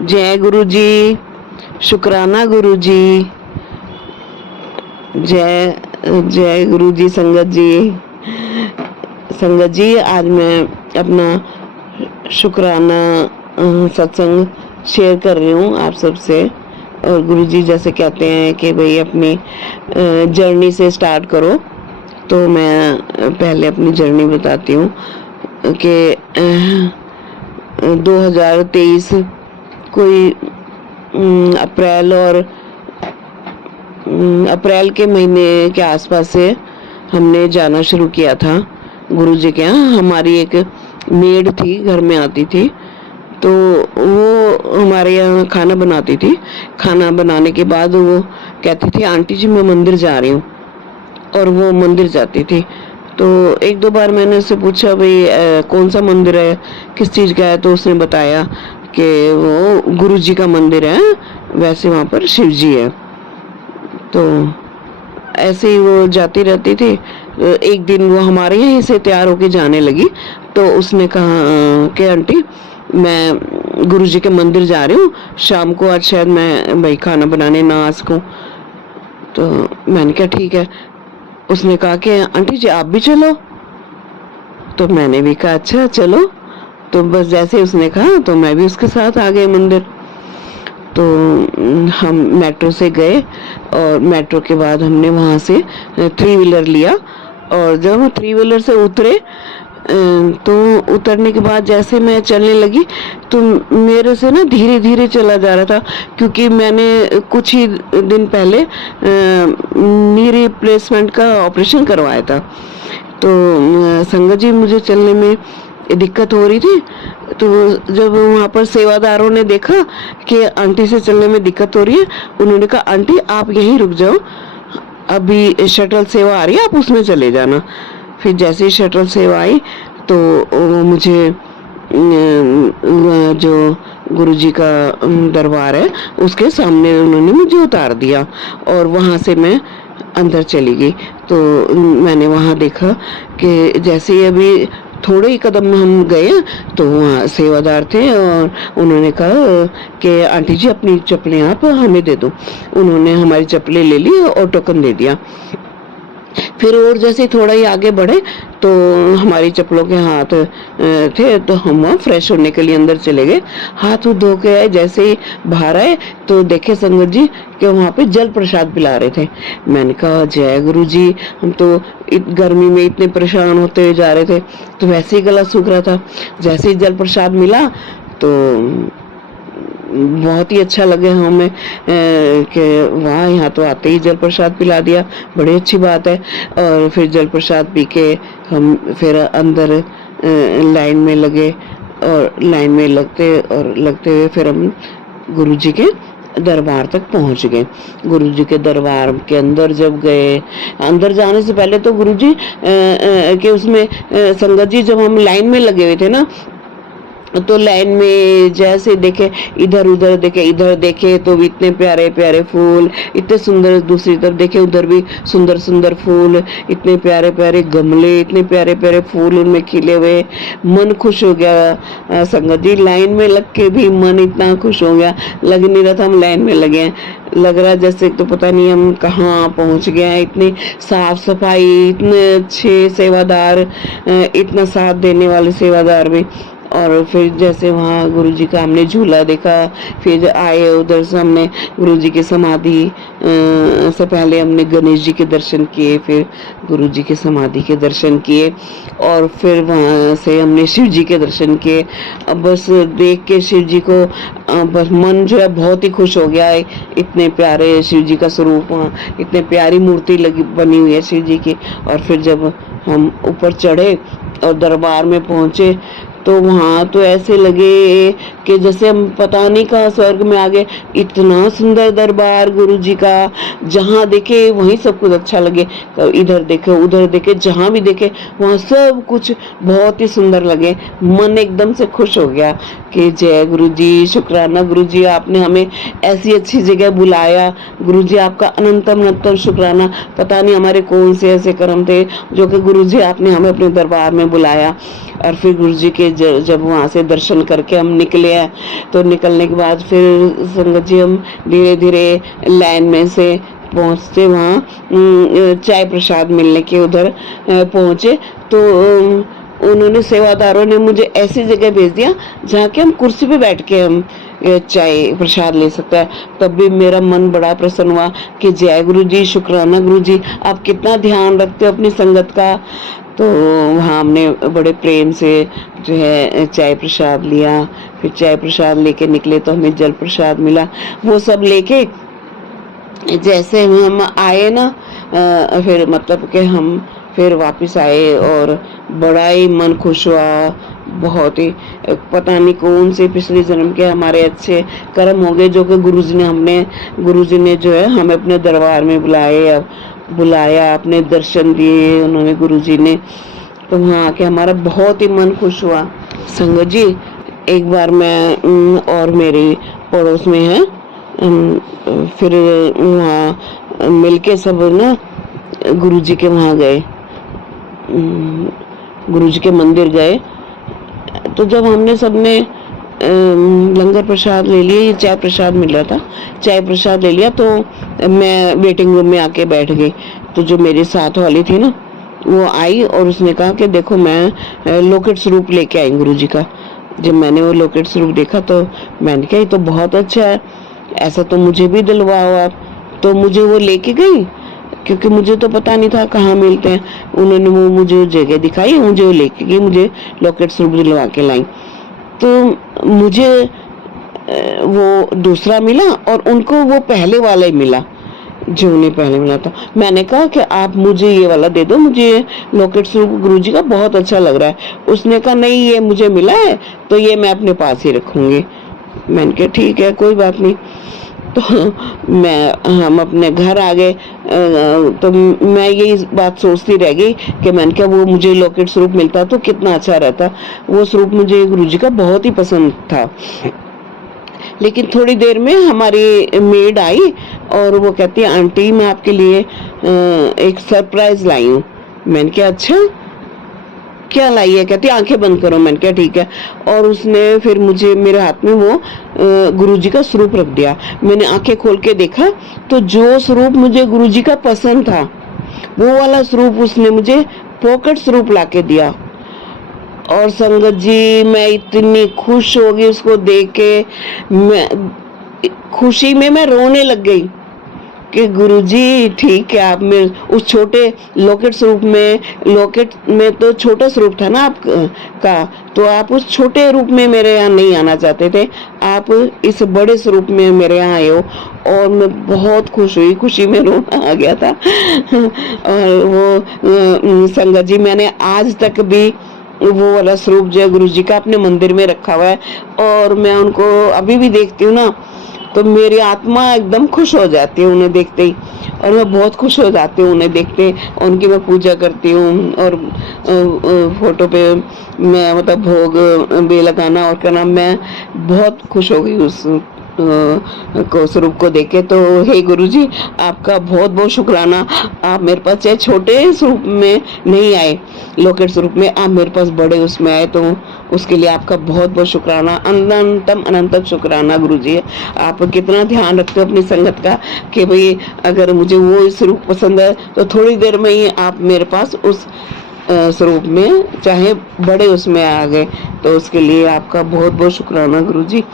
जय गुरु जी, शुक्राना गुरु जी। जय जय गुरु जी। संगत जी आज मैं अपना शुक्राना सत्संग शेयर कर रही हूँ आप सबसे। और गुरु जी जैसे कहते हैं कि भाई अपनी जर्नी से स्टार्ट करो, तो मैं पहले अपनी जर्नी बताती हूँ कि 2023 कोई अप्रैल के महीने के आसपास से हमने जाना शुरू किया था गुरु जी के यहाँ। हमारी एक मेड थी, घर में आती थी, तो वो हमारे यहाँ खाना बनाती थी। खाना बनाने के बाद वो कहती थी आंटी जी मैं मंदिर जा रही हूँ, और वो मंदिर जाती थी। तो एक दो बार मैंने उससे पूछा भाई कौन सा मंदिर है, किस चीज़ का है, तो उसने बताया कि वो गुरु जी का मंदिर है, वैसे वहाँ पर शिव जी है। तो ऐसे ही वो जाती रहती थी। एक दिन वो हमारे यहीं से तैयार होके जाने लगी, तो उसने कहा कि आंटी मैं गुरु जी के मंदिर जा रही हूँ, शाम को आज शायद मैं भाई खाना बनाने ना आ सकूँ। तो मैंने कहा ठीक है। उसने कहा कि आंटी जी आप भी चलो, तो मैंने भी कहा अच्छा चलो। तो बस जैसे उसने कहा तो मैं भी उसके साथ आ गई मंदिर। तो हम मेट्रो से गए, और मेट्रो के बाद हमने वहाँ से 3 व्हीलर लिया। और जब हम 3 व्हीलर से उतरे, तो उतरने के बाद जैसे मैं चलने लगी तो मेरे से ना धीरे धीरे चला जा रहा था, क्योंकि मैंने कुछ ही दिन पहले नी रिप्लेसमेंट का ऑपरेशन करवाया था। तो संगत जी मुझे चलने में दिक्कत हो रही थी। तो जब वहाँ पर सेवादारों ने देखा कि आंटी से चलने में दिक्कत हो रही है, उन्होंने कहा आंटी आप यहीं रुक जाओ, अभी शटल सेवा आ रही है, आप उसमें चले जाना। फिर जैसे ही शटल सेवा आई तो मुझे जो गुरुजी का दरबार है उसके सामने उन्होंने मुझे उतार दिया, और वहाँ से मैं अंदर चली गई। तो मैंने वहाँ देखा कि जैसे ही अभी थोड़े ही कदम हम गए तो वहाँ सेवादार थे, और उन्होंने कहा कि आंटी जी अपनी चप्पलें आप हमें दे दो। उन्होंने हमारी चप्पलें ले ली और टोकन दे दिया। फिर और जैसे थोड़ा ही आगे बढ़े तो हमारी चप्पलों के हाथ थे, तो हम वहाँ फ्रेश होने के लिए अंदर चले गए। हाथ धो के आए, जैसे ही बाहर आए तो देखे संगत जी कि वहाँ पे जल प्रसाद पिला रहे थे। मैंने कहा जय गुरु जी, हम तो गर्मी में इतने परेशान होते हुए जा रहे थे, तो वैसे ही गला सूख रहा था। जैसे ही जल प्रसाद मिला तो बहुत ही अच्छा लगे हमें कि वाह यहाँ तो आते ही जल प्रसाद पिला दिया, बड़ी अच्छी बात है। और फिर जल प्रसाद पी के हम फिर अंदर लाइन में लगे, और लाइन में लगते हुए फिर हम गुरुजी के दरबार तक पहुंच गए। गुरुजी के दरबार के अंदर जब गए, अंदर जाने से पहले तो गुरुजी के उसमें संगत जी जब हम लाइन में लगे हुए थे ना, तो लाइन में जैसे देखे इधर उधर देखे, इधर देखे तो इतने प्यारे प्यारे फूल, इतने सुंदर, दूसरी तरफ देखे उधर भी सुंदर सुंदर फूल, इतने प्यारे प्यारे गमले, इतने प्यारे प्यारे फूल उनमें खिले हुए। मन खुश हो गया संगत जी, लाइन में लग के भी मन इतना खुश हो गया, लग नहीं रहा था हम लाइन में लगे हैं, लग रहा जैसे तो पता नहीं हम कहाँ पहुंच गए हैं। इतनी साफ सफाई, इतने अच्छे सेवादार, इतना साथ देने वाले सेवादार भी। और फिर जैसे वहाँ गुरुजी का हमने झूला देखा, फिर आए उधर से हमने गुरुजी की समाधि से पहले हमने गणेश जी के दर्शन किए, फिर गुरुजी की समाधि के दर्शन किए, और फिर वहाँ से हमने शिव जी के दर्शन किए। अब बस देख के शिव जी को बस मन जो है बहुत ही खुश हो गया है। इतने प्यारे शिव जी का स्वरूप, इतने प्यारी मूर्ति लगी बनी हुई है शिव जी की। और फिर जब हम ऊपर चढ़े और दरबार में पहुंचे तो वहाँ तो ऐसे लगे कि जैसे हम पता नहीं कहाँ स्वर्ग में आ गए। इतना सुंदर दरबार गुरुजी का, जहाँ देखे वहीं सब कुछ अच्छा लगे, इधर देखे उधर देखे, जहाँ भी देखे वहाँ सब कुछ बहुत ही सुंदर लगे। मन एकदम से खुश हो गया कि जय गुरुजी, शुक्राना गुरुजी, आपने हमें ऐसी अच्छी जगह बुलाया। गुरुजी आपका अनंतम अनंतम शुक्राना। पता नहीं हमारे कौन से ऐसे कर्म थे जो कि गुरुजी आपने हमें अपने दरबार में बुलाया। और फिर गुरुजी के जब वहाँ से दर्शन करके हम निकले हैं, तो निकलने के बाद फिर संगत जी हम धीरे धीरे लाइन में से पहुँचते वहाँ चाय प्रसाद मिलने के उधर पहुँचे। तो उन्होंने सेवादारों ने मुझे ऐसी जगह भेज दिया जहाँ के हम कुर्सी पे बैठ के हम चाय प्रसाद ले सकते हैं। तब भी मेरा मन बड़ा प्रसन्न हुआ कि जय गुरु जी, शुक्राना गुरु जी, आप कितना ध्यान रखते हो अपनी संगत का। तो वहाँ हमने बड़े प्रेम से जो है चाय प्रसाद लिया। फिर चाय प्रसाद लेके निकले तो हमें जल प्रसाद मिला। वो सब लेके जैसे हम आए ना, फिर मतलब कि हम फिर वापस आए और बड़ा ही मन खुश हुआ। बहुत ही पता नहीं कौन से पिछले जन्म के हमारे अच्छे कर्म हो गए जो कि गुरुजी ने जो है हमें अपने दरबार में बुलाया, अपने दर्शन दिए उन्होंने गुरुजी ने। तो वहाँ आके हमारा बहुत ही मन खुश हुआ। संगत जी, एक बार मैं और मेरे पड़ोस में है, फिर वहाँ मिलके सब ना गुरुजी के वहाँ गए, गुरुजी के मंदिर गए। तो जब हमने सबने लंगर प्रसाद ले लिया, ये चाय प्रसाद मिल रहा था, चाय प्रसाद ले लिया, तो मैं वेटिंग रूम में आके बैठ गई। तो जो मेरे साथ वाली थी ना, वो आई और उसने कहा कि देखो मैं लोकेट स्वरूप लेके आई गुरुजी का। जब मैंने वो लोकेट स्वरूप देखा तो मैंने कहा ये तो बहुत अच्छा है, ऐसा तो मुझे भी दिलवाओ आप। तो मुझे वो लेके गई, क्योंकि मुझे तो पता नहीं था कहाँ मिलते हैं। उन्होंने वो मुझे जगह दिखाई, मुझे वो लेके गई, मुझे लॉकेट स्वरूप दिलवा के लाई। तो मुझे वो दूसरा मिला और उनको वो पहले वाला ही मिला जो उन्हें पहले मिला था। मैंने कहा कि आप मुझे ये वाला दे दो, मुझे लॉकेट स्वरूप गुरुजी का बहुत अच्छा लग रहा है। उसने कहा नहीं, ये मुझे मिला है तो ये मैं अपने पास ही रखूंगी। मैंने कहा ठीक है, कोई बात नहीं। तो हम अपने घर आ गए। तो मैं यही बात सोचती रह गई कि मैंने कहा वो मुझे लॉकेट स्वरूप मिलता तो कितना अच्छा रहता। वो स्वरूप मुझे गुरुजी का बहुत ही पसंद था। लेकिन थोड़ी देर में हमारी मेड आई और वो कहती है आंटी मैं आपके लिए एक सरप्राइज लाई हूँ। मैंने कहा अच्छा, क्या लाई है? कहती आंखें बंद करो। मैंने कहा ठीक है। और उसने फिर मुझे मेरे हाथ में वो गुरुजी का स्वरूप रख दिया। मैंने आंखें खोल के देखा तो जो स्वरूप मुझे गुरुजी का पसंद था वो वाला स्वरूप उसने मुझे पॉकेट स्वरूप ला के दिया। और संगत जी, मैं इतनी खुश हो गई उसको देख के, मैं खुशी में मैं रोने लग गई कि गुरुजी ठीक है, आप में उस छोटे लॉकेट में तो छोटा स्वरूप था ना आपका, तो आप उस छोटे रूप में मेरे यहाँ नहीं आना चाहते थे, आप इस बड़े स्वरूप में मेरे यहाँ आए हो। और मैं बहुत खुश हुई, खुशी में रोना आ गया था। और वो संगत जी, मैंने आज तक भी वो वाला स्वरूप जो है गुरुजी का अपने मंदिर में रखा हुआ है। और मैं उनको अभी भी देखती हूँ ना तो मेरी आत्मा एकदम खुश हो जाती है उन्हें देखते ही। और मैं बहुत खुश हो जाती हूँ उन्हें देखते, उनकी मैं पूजा करती हूँ। और फोटो पे मैं मतलब भोग भी लगाना और करना, मैं बहुत खुश हो गई उस को स्वरूप को देखे। तो हे गुरुजी, आपका बहुत बहुत शुक्राना। आप मेरे पास चाहे छोटे स्वरूप में नहीं आए, लॉकेट स्वरूप में, आप मेरे पास बड़े उसमें आए, तो उसके लिए आपका बहुत बहुत शुक्राना, अनंतम शुक्राना गुरुजी। आप कितना ध्यान रखते हो अपनी संगत का कि भाई अगर मुझे वो स्वरूप पसंद है तो थोड़ी देर में ही आप मेरे पास उस स्वरूप में चाहे बड़े उसमें आ गए। तो उसके लिए आपका बहुत बहुत शुक्राना गुरुजी।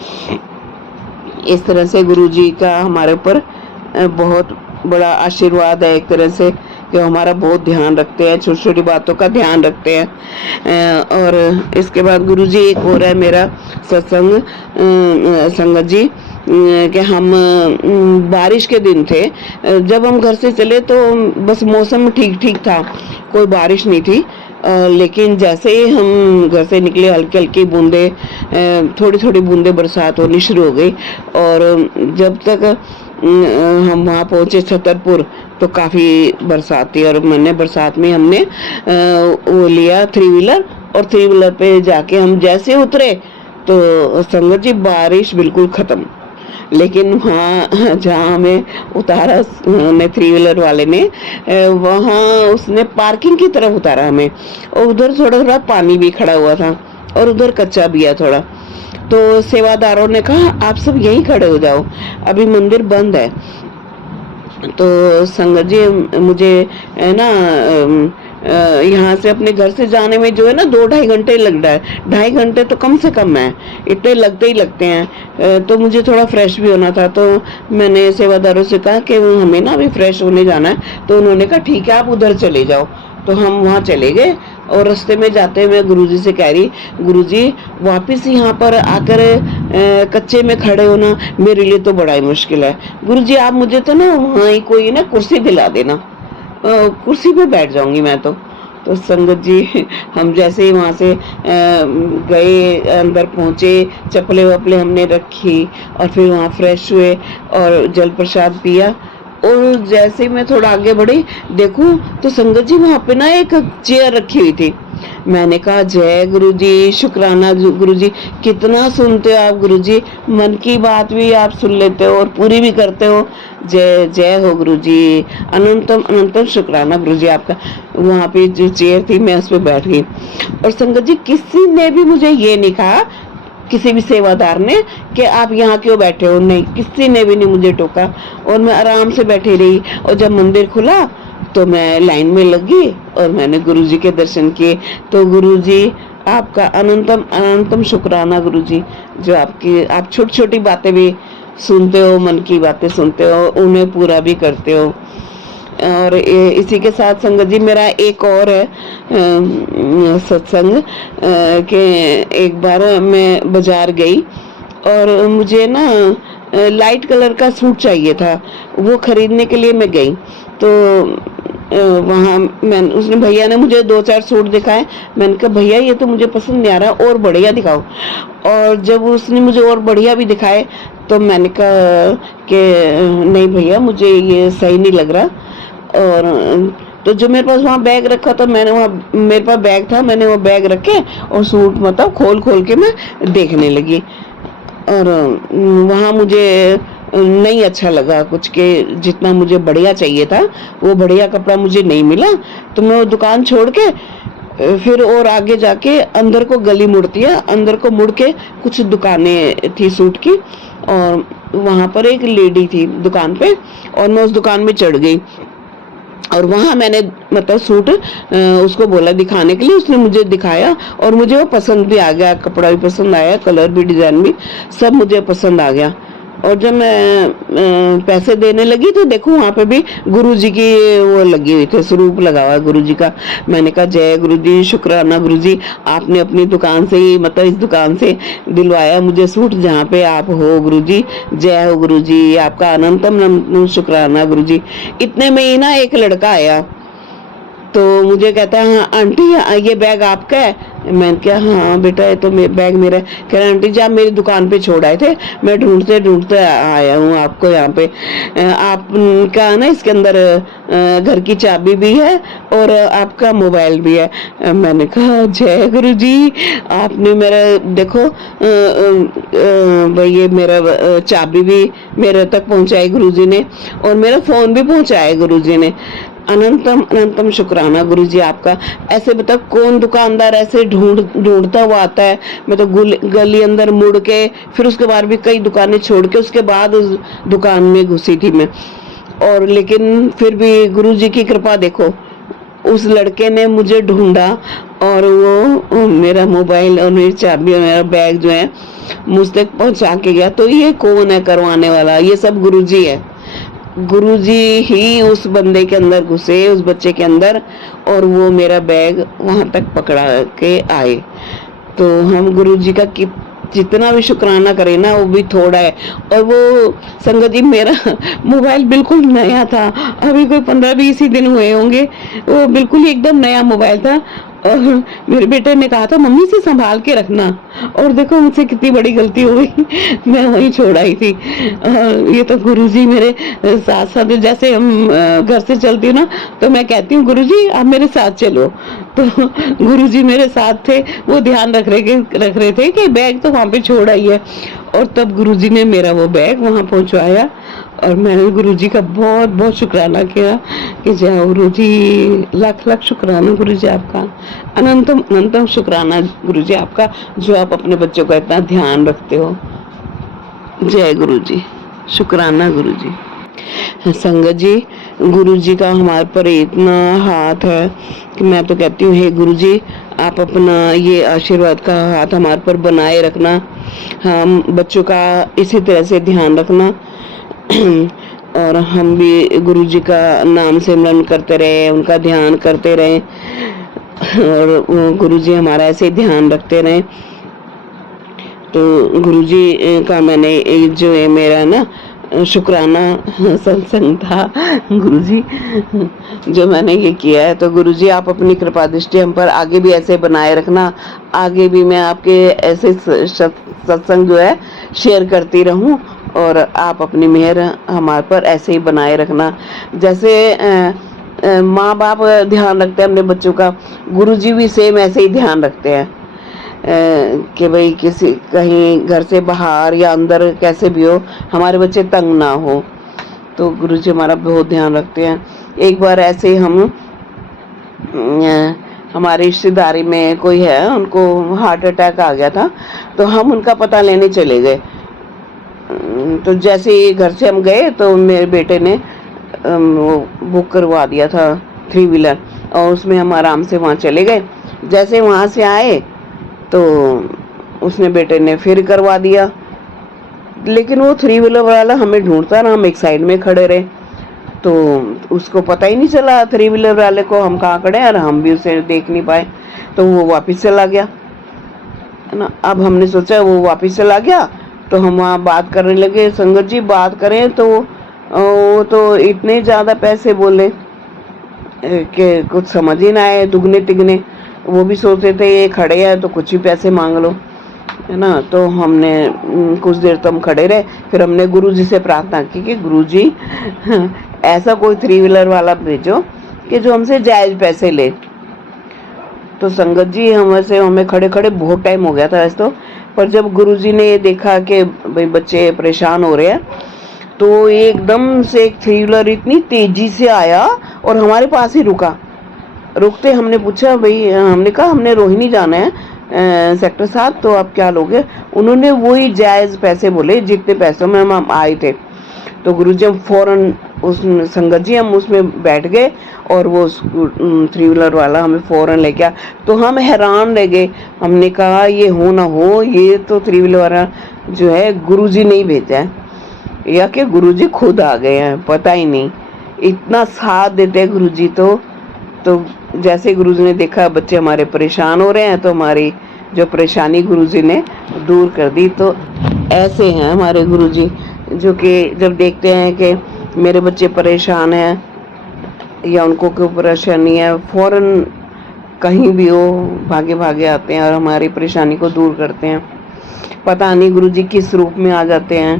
इस तरह से गुरुजी का हमारे ऊपर बहुत बड़ा आशीर्वाद है एक तरह से, कि हमारा बहुत ध्यान रखते हैं, छोटी छोटी बातों का ध्यान रखते हैं। और इसके बाद गुरुजी एक और है मेरा सत्संग संगत जी, कि हम बारिश के दिन थे, जब हम घर से चले तो बस मौसम ठीक ठीक था, कोई बारिश नहीं थी। लेकिन जैसे ही हम घर से निकले हल्की हल्की बूंदे, थोड़ी थोड़ी बूंदे बरसात होनी शुरू हो गई। और जब तक हम वहाँ पहुँचे छतरपुर तो काफ़ी बरसात थी। और मैंने बरसात में हमने वो लिया 3 व्हीलर, और 3 व्हीलर पे जाके हम जैसे उतरे तो संगत जी बारिश बिल्कुल ख़त्म। लेकिन वहाँ जहाँ हमें उतारा 3 व्हीलर वाले ने, वहाँ उसने पार्किंग की तरफ उतारा हमें, और उधर थोड़ा थोड़ा पानी भी खड़ा हुआ था। और उधर कच्चा भी है थोड़ा। तो सेवादारों ने कहा आप सब यहीं खड़े हो जाओ, अभी मंदिर बंद है। तो संगत जी मुझे है ना यहाँ से अपने घर से जाने में जो है ना 2-2.5 घंटे लग रहा है, 2.5 घंटे तो कम से कम है, इतने लगते ही लगते हैं। तो मुझे थोड़ा फ्रेश भी होना था, तो मैंने सेवादारों से कहा कि हमें ना अभी फ्रेश होने जाना है। तो उन्होंने कहा ठीक है आप उधर चले जाओ। तो हम वहाँ चले गए और रास्ते में जाते हुए गुरुजी से कह रही, गुरुजी वापस यहाँ पर आकर कच्चे में खड़े होना मेरे लिए तो बड़ा ही मुश्किल है। गुरुजी आप मुझे तो ना वहाँ ही कोई ना कुर्सी दिला देना, कुर्सी पे बैठ जाऊंगी मैं तो संगत जी हम जैसे ही वहाँ से गए, अंदर पहुँचे, चप्पलें वप्पलें हमने रखी और फिर वहाँ फ्रेश हुए और जल प्रसाद पिया। और जैसे ही मैं थोड़ा आगे बढ़ी देखूं तो संगत जी वहाँ पे ना एक चेयर रखी हुई थी। मैंने कहा जय गुरुजी, शुक्राना गुरुजी, कितना सुनते हो आप गुरुजी, मन की बात भी आप सुन लेते हो और पूरी भी करते हो। जय जय हो गुरुजी, अनंतम अनंतम शुक्राना गुरुजी आपका। वहाँ पे जो चेयर थी मैं उस पर बैठ गई। और संगत जी किसी ने भी मुझे ये नहीं कहा, किसी भी सेवादार ने, कि आप यहाँ क्यों बैठे हो, नहीं, किसी ने भी नहीं मुझे टोका। और मैं आराम से बैठी रही। और जब मंदिर खुला तो मैं लाइन में लगी और मैंने गुरुजी के दर्शन किए। तो गुरुजी आपका अनंतम अनंतम शुक्राना गुरुजी, जो आप छोटी छोटी बातें भी सुनते हो, मन की बातें सुनते हो, उन्हें पूरा भी करते हो। और इसी के साथ संगत जी मेरा एक और है सत्संग कि एक बार मैं बाजार गई और मुझे ना लाइट कलर का सूट चाहिए था, वो खरीदने के लिए मैं गई। तो वहाँ उसने भैया ने मुझे 2-4 सूट दिखाए। मैंने कहा भैया ये तो मुझे पसंद नहीं आ रहा, और बढ़िया दिखाओ। और जब उसने मुझे और बढ़िया भी दिखाए तो मैंने कहा कि नहीं भैया मुझे ये सही नहीं लग रहा। और तो जो मेरे पास वहाँ बैग रखा था, मैंने वहाँ मेरे पास बैग था, मैंने वो बैग रखे और सूट मतलब खोल खोल के मैं देखने लगी। और वहाँ मुझे नहीं अच्छा लगा कुछ, के जितना मुझे बढ़िया चाहिए था वो बढ़िया कपड़ा मुझे नहीं मिला। तो मैं वो दुकान छोड़ के फिर और आगे जाके अंदर को गली मुड़ती है, अंदर को मुड़ के कुछ दुकानें थी सूट की, और वहाँ पर एक लेडी थी दुकान पे, और मैं उस दुकान में चढ़ गई। और वहाँ मैंने मतलब सूट उसको बोला दिखाने के लिए, उसने मुझे दिखाया और मुझे वो पसंद भी आ गया, कपड़ा भी पसंद आया, कलर भी, डिजाइन भी सब मुझे पसंद आ गया। और जब मैं पैसे देने लगी तो देखो वहाँ पे भी गुरुजी की वो लगी हुई थी, स्वरूप लगा हुआ गुरुजी का। मैंने कहा जय गुरुजी, शुक्राना गुरुजी, आपने अपनी दुकान से ही मतलब इस दुकान से दिलवाया मुझे सूट जहाँ पे आप हो गुरुजी। जय हो गुरुजी, आपका अनंतम अनंतम शुक्राना गुरुजी। इतने में ही ना एक लड़का आया, तो मुझे कहता है हाँ आंटी ये बैग आपका है। मैंने कहा हाँ बेटा ये तो बैग मेरा है। कह रहा आंटी जी आप मेरी दुकान पे छोड़ आए थे, मैं ढूंढते ढूंढते आया हूँ आपको यहाँ पे। आपका ना इसके अंदर घर की चाबी भी है और आपका मोबाइल भी है। मैंने कहा जय गुरु जी, आपने मेरा देखो भाई ये मेरा चाबी भी मेरे तक पहुँचाई गुरु जी ने, और मेरा फोन भी पहुँचाया गुरु जी ने। अनंतम अनंतम शुक्राना गुरुजी आपका। ऐसे बता कौन दुकानदार ऐसे ढूंढता हुआ आता है। मैं तो गली अंदर मुड़ के फिर उसके बाद भी कई दुकानें छोड़ के उसके बाद उस दुकान में घुसी थी मैं। और लेकिन फिर भी गुरुजी की कृपा देखो, उस लड़के ने मुझे ढूंढा और वो मेरा मोबाइल और मेरी चाबी और मेरा बैग जो है मुझ तक पहुंचा के गया। तो ये कौन है करवाने वाला? ये सब गुरुजी है। गुरुजी ही उस बंदे के अंदर घुसे, उस बच्चे के अंदर, और वो मेरा बैग वहां तक पकड़ा के आए। तो हम गुरुजी का जितना भी शुक्राना करें ना वो भी थोड़ा है। और वो संगत जी मेरा मोबाइल बिल्कुल नया था, अभी कोई 15-20 ही दिन हुए होंगे, वो बिल्कुल ही एकदम नया मोबाइल था। और मेरे बेटे ने कहा था मम्मी से संभाल के रखना, और देखो मुझसे कितनी बड़ी गलती हो गई, मैं वहीं छोड़ आई थी। ये तो गुरुजी मेरे साथ साथ, जैसे हम घर से चलती हूँ ना तो मैं कहती हूँ गुरुजी आप मेरे साथ चलो, तो गुरुजी मेरे साथ थे, वो ध्यान रख रहे थे कि बैग तो वहाँ पे छोड़ आई है। और तब गुरुजी ने मेरा वो बैग वहाँ पहुँचवाया और मैंने गुरुजी का बहुत बहुत शुक्राना किया कि जय गुरुजी, लाख लाख शुक्राना गुरुजी आपका, अनंतम अनंतम शुक्राना गुरुजी आपका, जो आप अपने बच्चों का इतना ध्यान रखते हो। जय गुरुजी, शुक्राना गुरुजी। संगत जी, गुरुजी का हमारे पर इतना हाथ है कि मैं तो कहती हूँ, हे गुरुजी, आप अपना ये आशीर्वाद का हाथ हमारे पर बनाए रखना, हम बच्चों का इसी तरह से ध्यान रखना और हम भी गुरुजी का नाम सिमरन करते रहे, उनका ध्यान करते रहे और गुरुजी हमारा ऐसे ध्यान रखते रहे। तो गुरुजी का मैंने जो है मेरा ना शुक्राना सत्संग था गुरुजी, जो मैंने ये किया है। तो गुरुजी आप अपनी कृपा दृष्टि हम पर आगे भी ऐसे बनाए रखना, आगे भी मैं आपके ऐसे सत्संग जो है शेयर करती रहूं और आप अपनी मेहर हमारे पर ऐसे ही बनाए रखना। जैसे माँ बाप ध्यान रखते हैं अपने बच्चों का, गुरुजी भी सेम ऐसे ही ध्यान रखते हैं कि भाई किसी कहीं घर से बाहर या अंदर कैसे भी हो हमारे बच्चे तंग ना हो। तो गुरुजी हमारा बहुत ध्यान रखते हैं। एक बार ऐसे ही हम हमारी रिश्तेदारी में कोई है, उनको हार्ट अटैक आ गया था, तो हम उनका पता लेने चले गए। तो जैसे ही घर से हम गए तो मेरे बेटे ने वो बुक करवा दिया था 3 व्हीलर और उसमें हम आराम से वहाँ चले गए। जैसे वहाँ से आए तो उसने बेटे ने फिर करवा दिया, लेकिन वो 3 व्हीलर वाला हमें ढूंढता रहा, हम एक साइड में खड़े रहे, तो उसको पता ही नहीं चला 3 व्हीलर वाले को हम कहाँ खड़े हैं और हम भी उसे देख नहीं पाए। तो वो वापस चला गया, है ना। अब हमने सोचा वो वापस चला गया तो हम वहाँ बात करने लगे। संगत जी, बात करें तो वो तो इतने ज़्यादा पैसे बोले कि कुछ समझ ही ना आए, दुगने तिगने। वो भी सोचते थे ये खड़े हैं तो कुछ भी पैसे मांग लो, है ना। तो हमने कुछ देर तो हम खड़े रहे, फिर हमने गुरुजी से प्रार्थना की कि गुरुजी ऐसा कोई 3 व्हीलर वाला भेजो कि जो हमसे जायज पैसे ले। तो संगत जी हमें खड़े खड़े बहुत टाइम हो गया था ऐसे तो, पर जब गुरुजी ने ये देखा कि भाई बच्चे परेशान हो रहे हैं, तो एकदम से एक 3 व्हीलर इतनी तेजी से आया और हमारे पास ही रुका। रुकते हमने पूछा, भाई हमने कहा हमने रोहिणी जाना है सेक्टर 7, तो आप क्या लोगे। उन्होंने वही जायज़ पैसे बोले जितने पैसों में हम आए थे। तो गुरुजी हम फौरन उस संगत जी हम उसमें बैठ गए और वो 3 व्हीलर वाला हमें फौरन ले गया। तो हम हैरान रह गए, हमने कहा ये हो ना हो, ये तो 3 व्हीलर वाला जो है गुरुजी ने ही भेजा है या कि गुरुजी खुद आ गए हैं, पता ही नहीं। इतना साथ देते हैं गुरुजी। तो जैसे गुरुजी ने देखा बच्चे हमारे परेशान हो रहे हैं, तो हमारी जो परेशानी गुरुजी ने दूर कर दी। तो ऐसे हैं हमारे गुरुजी, जो कि जब देखते हैं कि मेरे बच्चे परेशान हैं या उनको कोई परेशानी है, फौरन कहीं भी हो भागे भागे आते हैं और हमारी परेशानी को दूर करते हैं। पता नहीं गुरुजी किस रूप में आ जाते हैं,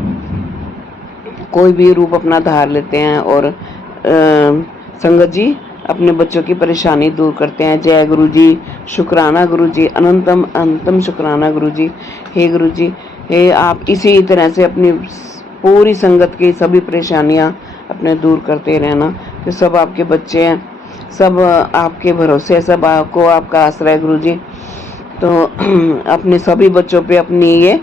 कोई भी रूप अपना धार लेते हैं और संगत जी अपने बच्चों की परेशानी दूर करते हैं। जय गुरुजी, शुक्राना गुरुजी, अनंतम अनंतम शुक्राना गुरुजी। हे गुरुजी, हे आप इसी तरह से अपनी पूरी संगत की सभी परेशानियां अपने दूर करते रहना। कि सब आपके बच्चे हैं, सब आपके भरोसे, सब आपको आपका आश्रय है गुरुजी। तो अपने सभी बच्चों पे अपनी ये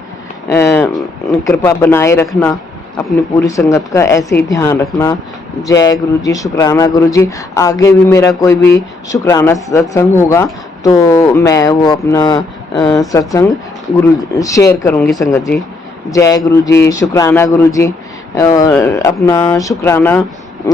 कृपा बनाए रखना, अपनी पूरी संगत का ऐसे ही ध्यान रखना। जय गुरुजी, शुक्राना गुरुजी। आगे भी मेरा कोई भी शुक्राना सत्संग होगा तो मैं वो अपना सत्संग गुरु शेयर करूंगी संगत जी। जय गुरुजी, शुक्राना गुरुजी। और अपना शुक्राना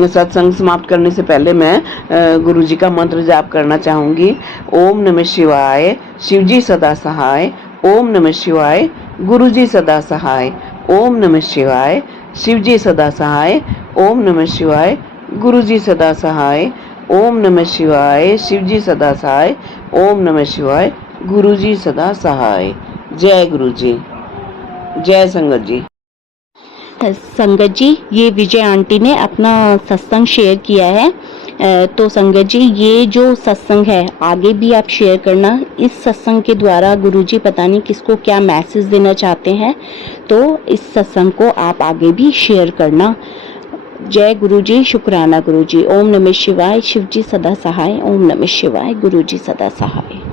सत्संग समाप्त करने से पहले मैं गुरुजी का मंत्र जाप करना चाहूँगी। ओम नमः शिवाय, शिवजी सदा सहाय। ओम नमः शिवाय, गुरुजी सदा सहाय। ओम नमः शिवाय, शिवजी सदा सहाय। ओम नमः शिवाय, गुरुजी सदा सहाय। ओम नमः शिवाय, शिवजी सदा सहाय। ओम नमः शिवाय, गुरुजी सदा सहाय। जय गुरुजी, जय संगत जी। संगत जी, ये विजय आंटी ने अपना सत्संग शेयर किया है। तो संगत जी, ये जो सत्संग है आगे भी आप शेयर करना। इस सत्संग के द्वारा गुरुजी पता नहीं किसको क्या मैसेज देना चाहते हैं, तो इस सत्संग को आप आगे भी शेयर करना। जय गुरुजी, शुक्राना गुरुजी। ओम नमः शिवाय। शिवजी सदा सहाय। ओम नमः शिवाय। गुरुजी सदा सहाय।